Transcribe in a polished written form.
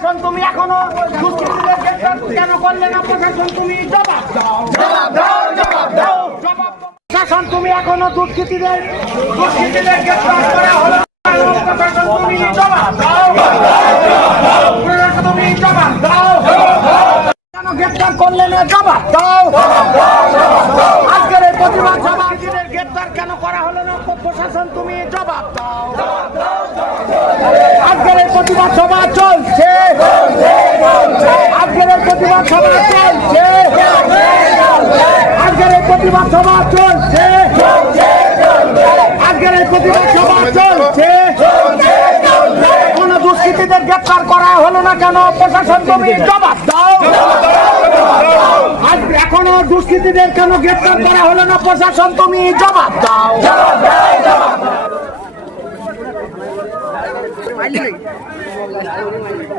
প্রশাসন তুমি এখনো দুষ্কৃতীদের গ্রেফতার কেন করলে না? প্রশাসন তুমি জবাব দাও, জবাব দাও, জবাব দাও, জবাব দাও। প্রশাসন তুমি এখনো দুষ্কৃতীদের গ্রেফতার করা হলো না। প্রশাসন তুমি জবাব দাও, প্রশাসন তুমি জবাব দাও, কেন গ্রেফতার করলে না? জবাব দাও। আজকের এই প্রতিবাদ সভাপতিদের গ্রেফতার কেন করা হলো না? প্রশাসন তুমি জবাব দাও। আজকের এই প্রতিবাদ সভা চলছে, আজকের এই প্রতিবাদ সভা চলছে, আজকের এই প্রতিবাদ সভা চলছে, আজকের এই প্রতিবাদ সভা চলছে। কোন দুষ্কৃতীদের গ্রেফতার করা হলো না কেন? প্রশাসন তুমি জবাব দাও। আজ এখনো দুষ্কৃতীদের কেন গ্রেফতার করা হলো না? প্রশাসন তুমি জবাব দাও।